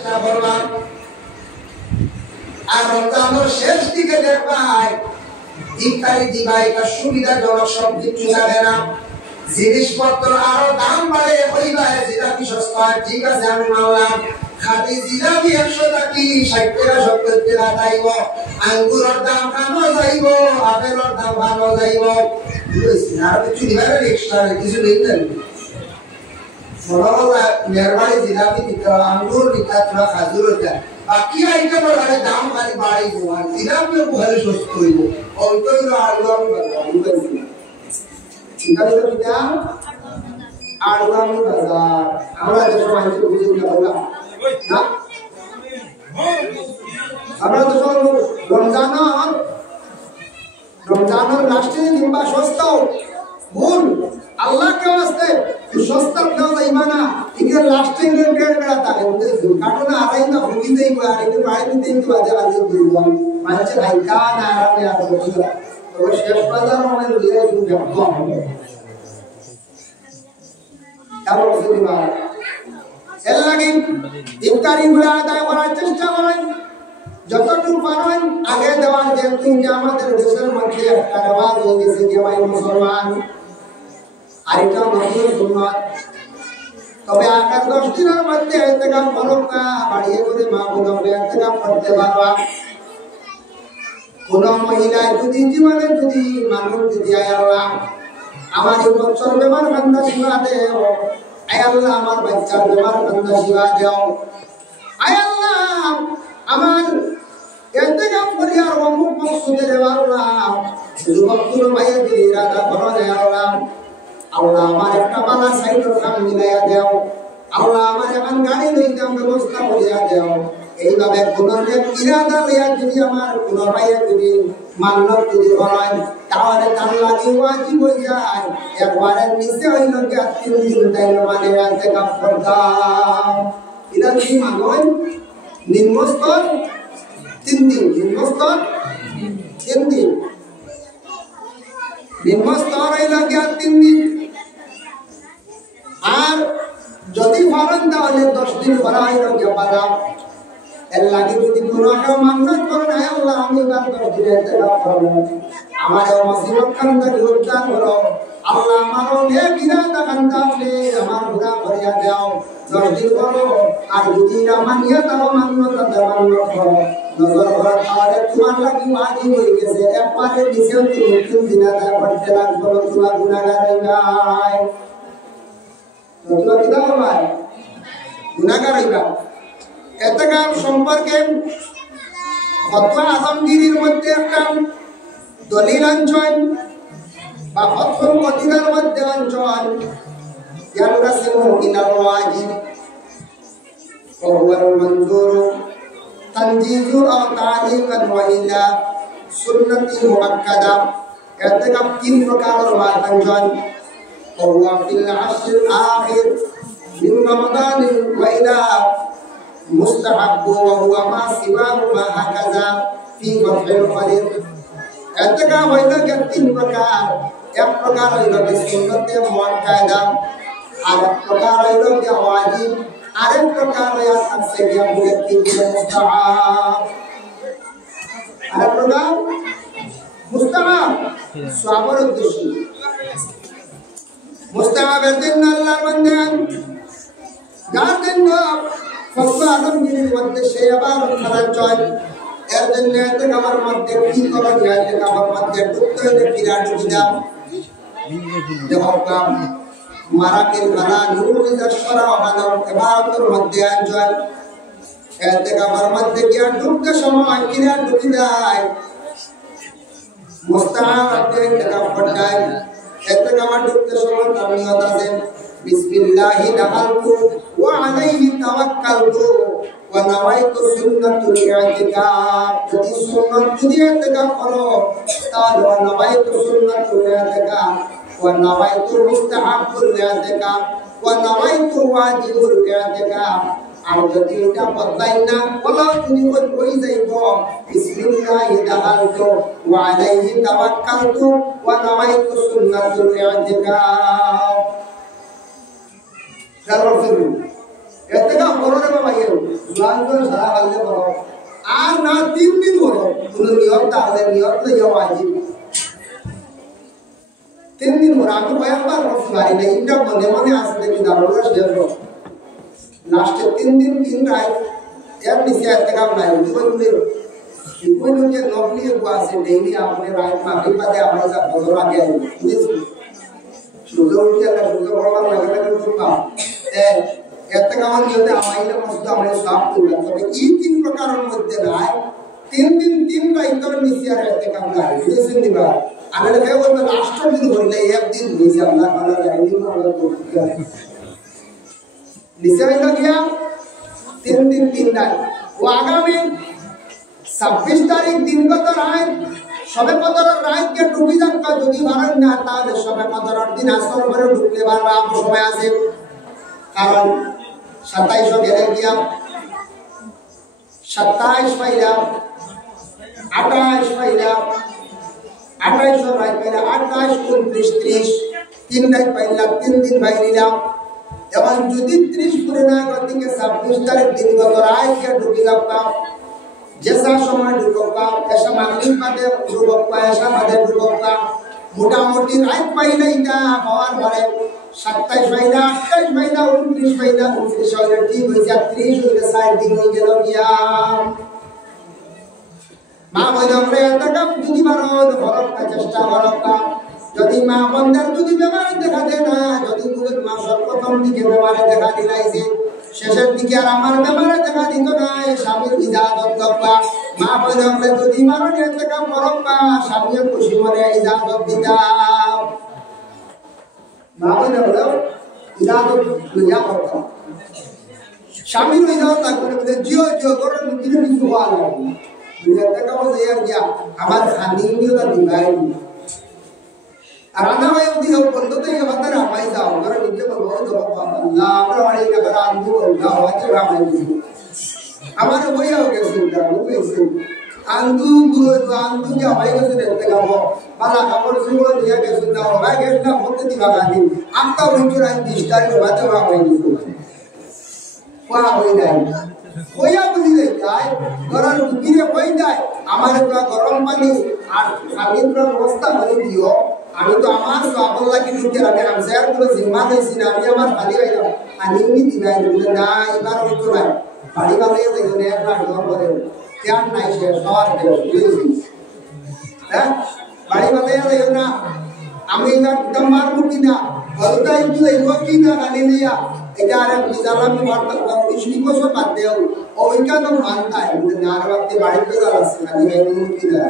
চেষ্টা করবা। আর রমজানের শেষ দিকে দেখবাই ইফতারি দিবা, এটা সুবিধাজনক, সব কিছু জানে না, জিনিসপত্র আরো দাম বাড়ে, হইবা জিলাপি সস্তা, ঠিক আছে আমি মানলাম, খালি জিলাপি 100 টাকা 60 টাকা 70 টাকা যাইব, আঙ্গুরের দাম খানো যাইব, আপেলের দাম খানো যাইব, আর কিছু দিবার এক্সট্রা কিছু নেই না। মেহরবানি জিলাপি দিতে, আঙ্গুর দিতে, তোরা খাজুর দিতে, বাকি আইটেমের দাম খালি বাড়িব, আর জিলাপিও ঘরে সস্তা হইব, অন্তত আলু আমি চিন্তা করে দিতাম আলু বাজার আমরা দেশ মানুষ বুঝে না আমরা তো রমজানের লাস্টে কিংবা সস্তাও ভুল আল্লাহ কে वास्ते সস্তা খাওয়া যাইবা না, এগুলো লাস্টে এর পেট বেড়াতা কাটো না আড়াই না ভুগি দেই আর এটা বাড়িতে দিন তো আজ আজ দিব মানে ভাইকা না আরামে আর বসে তো শেষ বাজার আমাদের দিয়ে শুরু হবে কারণ দিবা এর লাগি ইফতারি গুলো আদায় করার চেষ্টা করেন, যতটুকু পারেন আগে দেওয়ার, যেহেতু আমাদের দেশের মধ্যে একটা রেওয়াজ হয়ে গেছে যে ভাই মুসলমান আর এটা নতুন সুন্নাত, তবে আগামী 10 দিনের মধ্যে ইতিকাফ করুক না, বাড়িয়ে করে মা বোনরা ইতিকাফ করতে পারবা। কোন মহিলা যদি জীবনে যদি মানুষ যদি আল্লাহ আমার এই বছর বেমার বান্দা শিবা দেও, আয় আল্লাহ আমার বাচ্চার বেমার বান্দা শিবা দেও, আয় আল্লাহ আমার ইতিকাফ করি আর অমুক মকসুদের আল্লাহ যুবকগুলো ভাইয়ে যদি ইরাদা করো দেয় আল্লাহ, আল্লাহ আমার একটা বালা সাইকেল কাম মিলাইয়া দেও, আল্লাহ আমার এখন গাড়ি লইতাম ব্যবস্থা করিয়া দেও। এইভাবে কোনো ইরাদা লইয়া যদি আমার কোনো ভাইয়ে যদি মান্যত যদি করেন তাহলে তার লাগে ওয়াজিব হয়ে যায়, একবারে নিচে হইল কি 3 দিন তাইলে মানে ইতিকাফ করতাম। এটা যদি মানুষ নিম্নস্তর 3 দিন, নিম্নস্তর 3 দিন, নিম্নস্তর হইল কি 3 দিন, আর যদি পারেন তাহলে 10 দিন করা হইল কি পারা। এর লাগে যদি কোনো একটা মান্যত করেন আয় আল্লাহ আমি 10 দিন ইতিকাফ করব, আমার এই মুসিবত কান্দা উদ্ধার করো, আল্লাহ আমারও নেক ইরাদা কান্দা আছে আমার পুরা করিয়া দাও, 10 দিন করো। আর যদি না মানিয়া তাও মান্যত করো, নজর করো তাহলে তোমার লাগি ওয়াজিব হয়ে গেছে, একবারে নিচেও তুমি 3 দিন আদায় করতে লাগবে, তোমার গুনাহগার হয়ে যায়, তোমরা কি দাও ভাই গুনাহগার হইবা। ইতিকাফ সম্পর্কে ফতোয়া আজমগীরির মধ্যে একটা দলিল আনছেন বা ফতোয়া কতিরার মধ্যে আনছেন, ইয়ানকাসিমু ইলাল ওয়াজিব ওয়া হুয়াল মনজুর তানজিজু আও তা'লিকান ওয়া ইলা সুন্নতি মুআক্কাদা। ইতিকাফ 3 প্রকারের হয় আনছেন, ওয়া হুয়া ফিল আশরিল আখির মিন রমাদান ওয়া ইলা মুস্তাহাব ওয়া হুয়া মা সিওয়াহু মা হাকাযা ফি ফাতহিল কদির। ইতিকাফ হইল 3 প্রকার, এক প্রকার হইল সুন্নতে মুআক্কাদা, আর এক প্রকার হইল ওয়াজিব, আর এক প্রকার হইল আছে মুস্তাহাব, আর এক প্রকার মুস্তাহাব সওয়াবের উদ্দেশ্যে। মুস্তাহাবের জন্য আল্লাহর বান্দা যার জন্য ফতোয়া আলমগীরির মধ্যে সে আবার খারাপ চয়, এর জন্য ইতিকাফের মধ্যে কি করণীয়, ইতিকাফের মধ্যে ঢুকতে হলে বিরাট সুবিধা। দেখো মারাকিল খানা নুরুল জাশরা ওয়ালাম ইবাদতের মধ্যে আনজয়, ইতিকাফের মধ্যে গিয়া ঢুকতে সময় বিরাট ঢুকে যায়, মুস্তাহাব ইতিকাফ করতে ইতিকাফ ঢুকতে সময় তার নিয়ত আছে বিসমিল্লাহি দাখালতু ওয়া আলাইহি তাওয়াক্কালতু ওয়া নাওয়াইতু সুন্নাতুল ইতিকাফ। যদি সুন্নাত যদি ইতিকাফ করো তাহলে ওয়া নাওয়াইতু সুন্নাতুল ইতিকাফ ওয়া নাওয়াইতু মুস্তাহাবুল ইতিকাফ ওয়া নাওয়াইতু ওয়াজিবুল ইতিকাফ। আর যদি এটা বদলাই না বলো তুমি কই যাইব বিসমিল্লাহি দাখালতু ওয়া আলাইহি তাওয়াক্কালতু ওয়া নাওয়াইতু সুন্নাতুল ইতিকাফ। এতে কা বড় রে বাবা ইয়ে জোয়ান জোয়ান সারা হাললে বড় আর না 3 দিন বড় কোন নিয়ম তাহলে নিয়ম তো ইয়া ওয়াজিব 3 দিন বড় আমি কয়েকবার করতে পারি না এটা মনে মনে আসলে কি দারুণ শেষ লাস্টে 3 দিন 3 রাত এর নিচে এতে কাম নাই कोई लोग ये नौकरी को आसे डेली आपने रात में अभी पता है हमारे साथ बहुत आगे है सुबह उठ के अगर सुबह भगवान लगा लगा सुनना ऐसे काम नहीं होते हमारे मस्त हमारे साफ हो जाता है ये 3 प्रकार मध्य ना 3 का इतर निश्चय रहते काम ना ये से नहीं बात अगर मैं वो लास्ट दिन बोल रहे एक दिन निश्चय अल्लाह ताला जाएंगे ना अल्लाह तो निश्चय का क्या 3 दिन 3 रात वो आगामी 26 তারিখ দিনগত রাত সবে কদরের রাতকে ডুবি যাক যদি ভাড়া না তাহলে সবে কদরের দিন আসর করে ঢুকলে পারবা সময় আছে কারণ 27 গেলে গিয়া 27 পাইলা 28 পাইলা 28 পাইলা 28 29 30 3 রাত পাইলা 3 দিন পাইলাম এবং যদি 30 পুরে না গতিকে 26 তারিখ দিনগত রাতকে ডুবি যাক जैसा समय डूबोगा ऐसा मागनी पाते डूबोगा ऐसा पाते डूबोगा मोटा मोटी रात पहले इतना भगवान भरे 27 महीना 28 महीना 29 महीना 29 महीना ठीक हो जाए 30 हो गया 60 दिन हो गया क्या माँ बोले हमने तक जुदी मारो भरत का चेष्टा भरत का যদি মা বন্দার যদি বেমারে দেখা দেয় না যদি বুঝেন মা সর্বপ্রথম দিকে বেমারে দেখা দিলাইছে শেষের দিকে আর আমার বেমারে দেখা দিত না স্বামীর ইজাজত লব্বা মা বলে আমরা যদি মারণে থেকে মরব্বা স্বামীর খুশি মনে ইজাজত দিতাম মা বলে হলো ইজাজত লইয়া করতাম স্বামীর ইজাজত থাকবে বলে জিও জিও করে কিছু কিছু হওয়া লাগবে দুনিয়া থেকে বলে গিয়া আমার খানিমিয়তা দিবাই राना भाई उदी हो बंदो तो ये बता रहा भाई साहब अगर नीचे पर बहुत दबा अल्लाह अपना वाली का बड़ा आंधू होगा वाचे राम भाई हमारे वही हो गया सुनता वो कैसे आंधू गुरु जो आंधू क्या भाई को सुनते का वो बाला कपड़ सुनो दिया के सुनता हो भाई केतना बहुत दिखा गानी आपका विचुरा दिस्तार में बात राम भाई सुनता वाह होई जाए होया बुद्धि दे जाए गरम गिरे होई जाए हमारे का गरम पानी আর আমি পুরো ব্যবস্থা করে দিও আমি তো আমার সব লাগি নিতে রাখে আমি শেয়ার করে জিম্মা দেইছি না আমি আমার খালি হইলাম আমি নি দিবাই বলে না এবার হইতো না বাড়ি বাড়ি দেখো না একটা ডর করে কেন নাই সে সর প্লিজ হ্যাঁ বাড়ি বাড়ি দেখো না আমি এবার দমার মুকি না বলতা একটু দেখো কি না গালি নিয়া এটা আর বিজালাম মারতে ইসলি কোসো বাদ দেও ওইটা তো মানতা है না আর বাড়ি বাড়িতে যাচ্ছে খালি এই মুকি না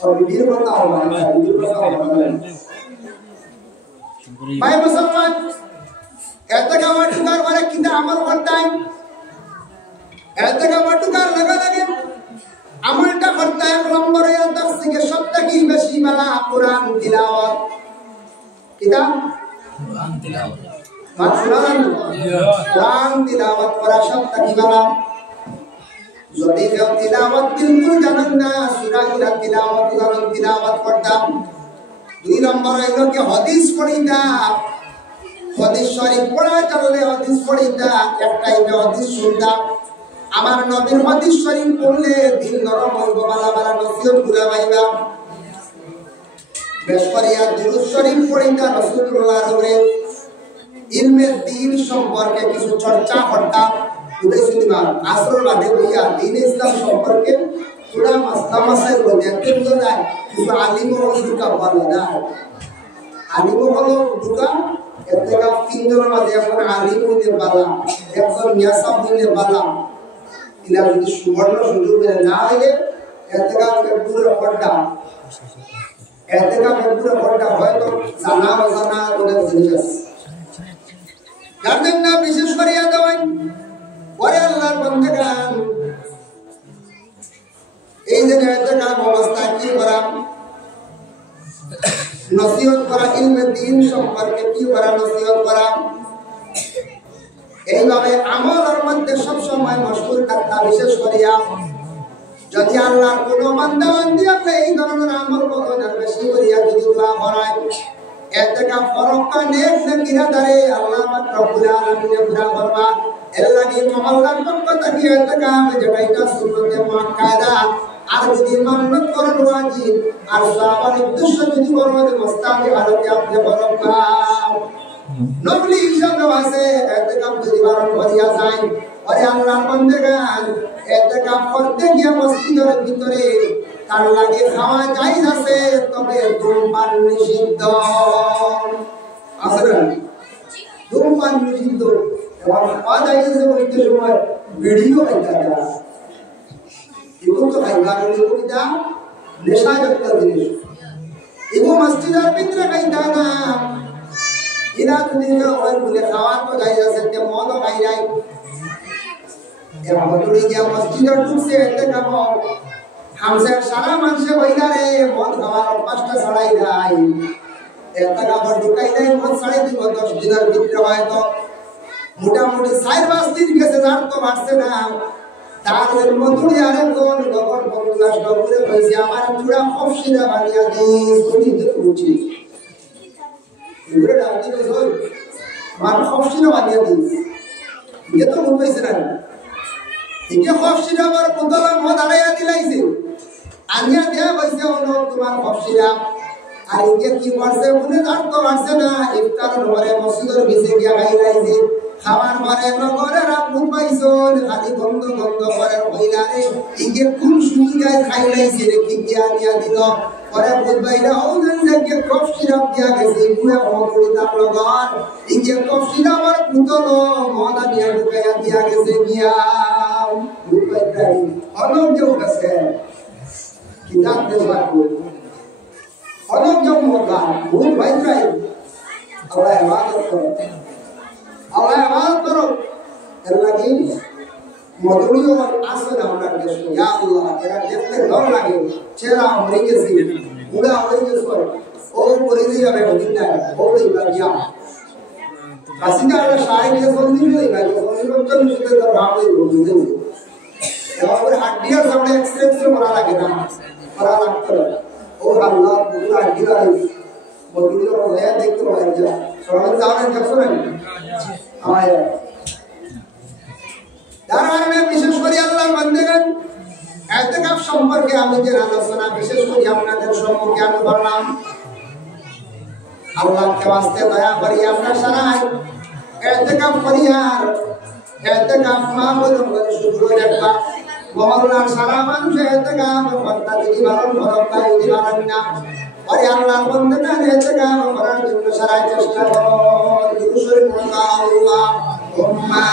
और वीडियो बताओ भाई वीडियो बताओ भाई मुसलमान कहते का वाटुकार वाले कितना अमल करता है कहते का वाटुकार लगा लगे अमलটা करता है नंबर या दर्श के शब्द की बेशी वाला कुरान तिलावत किताब कुरान तिलावत कुरान तिलावत पर शब्द की वाला যদি কেউ তিলাওয়াত বিলকুল জানেন না সূরা তিলাওয়াত করতাম 2 নম্বর হইলো কি হাদিস পড়িতা হাদিস শরীফ পড়া চলে হাদিস পড়িতা একটাই হাদিস শুনতা আমার নবীর হাদিস শরীফ পড়লে দিল নরম হইব বালা বালা নসিহত পুরা পাইবা বেশ করিয়া দুরূদ শরীফ পড়িতা রাসূলুল্লাহর উপরে ইলমে দ্বীন সম্পর্কে কিছু চর্চা করতাম उदय सुनिवार आश्रम बाटे भैया दीन इस्लाम संपर्क थोड़ा मसला मसाइल हो जाते हैं ना कि आलिमों को दुका बोला ना आलिमों को दुका इतने का 3 जन वाले अपन आलिमों ने बोला एक सौ नियासा ने बोला इलाज की सुवर्ण सुंदर में ना आए इतने का पूरा पट्टा है तो जाना वजाना उन्हें जिनिस गार्डन ना विशेष करिया दवाई ওরে আল্লাহর বান্দাগান এই যে নেতা অবস্থা কি করা নসিহত করা ইলমে দ্বীন সম্পর্কে কি করা নসিহত করা এইভাবে আমলের মধ্যে সব সময় মশগুল থাকতা বিশেষ করিয়া যদি আল্লাহর কোন বান্দা বান্দি আপনি এই ধরনের আমল করেন বেশি করিয়া যদি দোয়া করেন এতেকাফ ফরকা নেক নেকিরা দারে আল্লাহ পাক রব্বুল আলামিন পুরা করবা এর লাগি মহল্লার পক্ষ থেকে এতেকাফ যেটা এটা সুন্নতে মুআক্কাদা আর যদি মান্নত করেন ওয়াজিব আর সাহাবার উদ্দেশ্য যদি করেন মুস্তাহাব হালতে আপনি ফরকা নবলি হিসাবে আছে এতেকাফ যদি বারণ করিয়া যায় আরে আল্লাহর বান্দাগান এতেকাফ করতে গিয়ে মসজিদের ভিতরে তার লাগে খাওয়া জায়েজ আছে তবে ধূমপান নিষিদ্ধ আছে না ধূমপান নিষিদ্ধ এবং খাওয়া জায়েজ আছে বলতে সময় ভিডিও এটা এগুলো তো খাইবার এটা নেশাযুক্ত জিনিস এগুলো মসজিদের ভিতরে খাইতা না এরা যদি ওই বলে খাওয়া তো জায়েজ আছে তে মদও খাই যায় এবার বলি যে মসজিদে ঢুকছে এতে কাম হামসে সারা মানুষে বইলা রে মদ খাওয়ার অভ্যাসটা ছড়াই যায় এত কাপড় ঢুকাই দেয় মদ ছড়াই দিব 10 দিনের ভিতরে হয়তো মোটামুটি 4-5 দিন গেছে যার তো বাড়ছে না তার মধুরি আরে কোন লগর বন্ধু আসলো বলে কইছে আমার চূড়া খফসিরা বানিয়া দিস তুমি তো বুঝি এগুলো ডাকি তো জোর আমার খফসিরা বানিয়া দিস এটা তো বুঝাইছে না একে খফসিরা আমার পুতলা মদ আড়াইয়া দিলাইছে আনিয়া দেয়া কইছে ওনো তোমার খফসিরা আর একে কি করছে বলে তার তো আসছে না ইফতারের পরে মসজিদের ভিতরে গিয়া খাইলাইছে খাবার পরে নগরে রাখুন পাইছন খালি বন্ধ বন্ধ করে কইলারে একে কোন সুই গায় খাইলাইছে রে কি দিয়া নিয়া দিল পরে বুঝবাইরা ওজন যে খফসিরা দিয়া গেছে পুরা মধুরি তার লগর একে খফসিরা আমার পুতলো মদ আনিয়া ঢুকাইয়া দিয়া গেছে গিয়া বুঝবাইতাই অনক যে উঠেছে কিতাব দেওয়া অনেক জন মধ্যা ভুল ভাইরাই আল্লাহ ইবাদত করো আল্লাহ ইবাদত করো এর লাগি মধুরীয় আসে না ওনার দেশে ইয়া আল্লাহ এরা দেখতে ডর লাগে চেহারা হয়ে গেছে বুড়া হয়ে গেছে ও করে দিয়ে যাবে ওদিন না ও ইবাদিয়া কাসিদা আল্লাহ শায়খ যে বলছিল ইবাদিয়া বলছিল নিতে তার ভাবে বুঝতে এবার হাড়িয়ার সামনে এক্সট্রেক্ট করা লাগে না করা লাগতো ও আল্লাহ পুরা দিলাই মধুরীয় হয়ে দেখতে পাওয়া যায় সবাই জানেন দেখছো না আমায় দাঁড়ানে বিশেষ করে আল্লাহর বান্দাগণ ইতিকাফ সম্পর্কে আমি যে আলোচনা বিশেষ করে আপনাদের সম্মুখে আমি করলাম আল্লাহকে ওয়াস্তে দয়া করি আমরা সবাই ইতিকাফ করি আর ইতিকাফ মাহবুব করে শুরু দেখবা মহল্লার সারা মানুষ ইতিকাফ করতে যদি বারণ করো তাই যদি বারণ না আরে আল্লাহর বান্দাগণ ইতিকাফ করার জন্য সারা চেষ্টা করো দুরূদ শরীফ পড়ো আল্লাহুম্মা